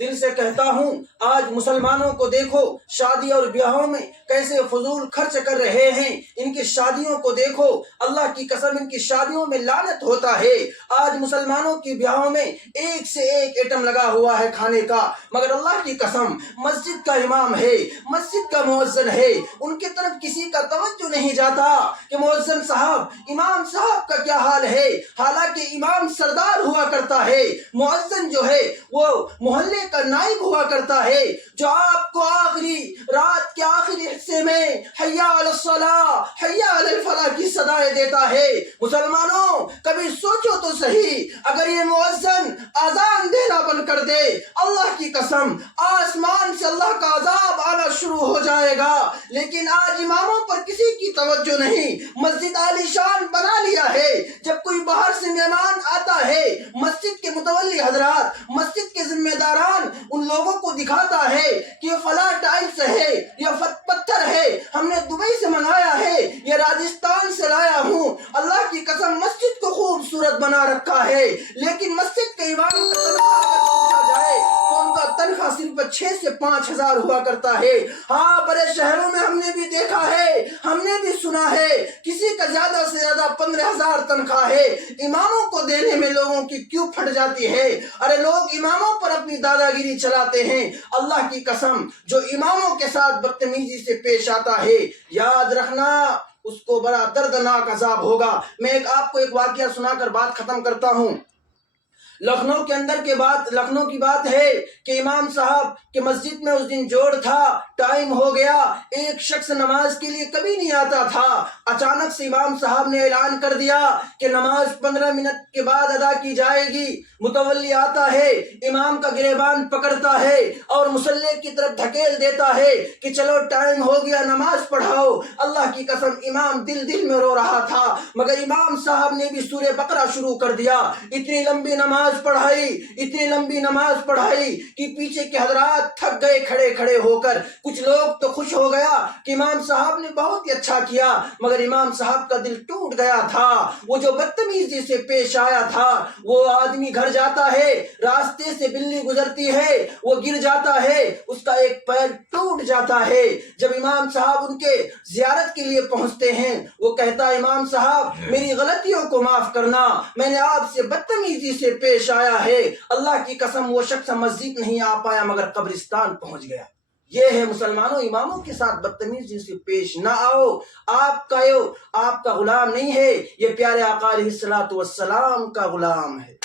دل سے کہتا ہوں آج مسلمانوں کو دیکھو شادی اور بیاہوں میں کیسے فضول خرچ کر رہے ہیں۔ ان کی شادیوں کو دیکھو، اللہ کی قسم ان کی شادیوں میں لعنت ہوتا ہے۔ آج مسلمانوں کی بیاہوں میں ایک سے ایک ایٹم لگا ہوا ہے کھانے کا، مگر اللہ کی قسم مسجد کا امام ہے، مسجد کا مؤذن ہے، ان کی طرف کسی کا توجہ نہیں جاتا کہ مؤذن صاحب، امام صاحب کا کیا حال ہے۔ حالانکہ امام سردار ہوا کرتا ہے، مؤذن جو ہے وہ محلے کا نائب ہوا کرتا ہے، جو آپ کو آخری رات کے آخری حصے میں حی علی الصلاۃ حی علی الفلاح کی صدائیں دیتا ہے۔ مسلمانوں کبھی سوچو تو صحیح، اگر یہ مؤذن اذان دینا بند کر دے، اللہ کی قسم آسمان سے اللہ کا عذاب آنا شروع ہو جائے گا۔ لیکن آج اماموں پر کسی کی توجہ نہیں، مسجد عالی شان بنا لیا ہے۔ جب کوئی باہر سے مہمان آتا ہے، مسجد کے متولی حضرات، مسجد کے ذمہ داران ان لوگوں کو دکھاتا ہے کہ یہ فلاں ٹائلز ہے، یہ پتھر ہے، ہم نے دبئی سے منگایا ہے، یہ راجستھان سے لایا ہوں۔ اللہ کی قسم مسجد کو خوبصورت بنا رکھا ہے، لیکن مسجد کے امام کا تنخواہ اگر پوچھا جائے تو ان کا تنخواہ صرف 6 سے 5 ہزار ہوا کرتا ہے۔ ہاں، بڑے شہروں میں ہم نے بھی دیکھا ہے، ہم نے بھی سنا ہے، کسی کا زیادہ سے زیادہ 15,000 تنخواہ ہے۔ اماموں کو دینے میں لوگوں کی کیوں پھٹ جاتی ہے؟ ارے لوگ اماموں پر اپنی دادا گیری چلاتے ہیں۔ اللہ کی قسم جو اماموں کے ساتھ بدتمیزی سے پیش آتا ہے، یاد رکھنا اس کو بڑا دردناک عذاب ہوگا۔ میں آپ کو ایک واقعہ سنا کر بات ختم کرتا ہوں۔ لکھنؤ کی بات ہے کہ امام صاحب کے مسجد میں اس دن جوڑ تھا، ٹائم ہو گیا، ایک شخص نماز کے لیے کبھی نہیں آتا تھا۔ اچانک سے امام صاحب نے اعلان کر دیا کہ نماز 15 منٹ کے بعد ادا کی جائے گی۔ متولی آتا ہے، امام کا گریبان پکڑتا ہے اور مصلی کی طرف دھکیل دیتا ہے کہ چلو ٹائم ہو گیا، نماز پڑھاؤ۔ اللہ کی قسم امام دل میں رو رہا تھا، مگر امام صاحب نے بھی سورہ بقرہ شروع کر دیا۔ اتنی لمبی نماز پڑھائی کہ پیچھے کے حضرات تھک گئے کھڑے ہو کر۔ کچھ لوگ تو خوش ہو گیا کہ امام صاحب نے بہت ہی اچھا کیا، مگر امام صاحب کا دل ٹوٹ گیا تھا۔ وہ جو بدتمیزی سے پیش آیا تھا، وہ آدمی گھر جاتا ہے، راستے سے بلی گزرتی ہے، وہ گر جاتا ہے، اس کا ایک پیر ٹوٹ جاتا ہے۔ جب امام صاحب ان کے زیارت کے لیے پہنچتے ہیں، وہ کہتا ہے امام صاحب میری غلطیوں کو معاف کرنا، میں نے آپ سے بدتمیزی سے پیش آیا ہے۔ اللہ کی قسم وہ شخص مسجد نہیں آ پایا مگر قبرستان پہنچ گیا۔ یہ ہے مسلمانوں، اماموں کے ساتھ بدتمیزی سے پیش نہ آؤ۔ آپ کا غلام نہیں ہے، یہ پیارے آقا علیہ الصلوۃ والسلام کا غلام ہے۔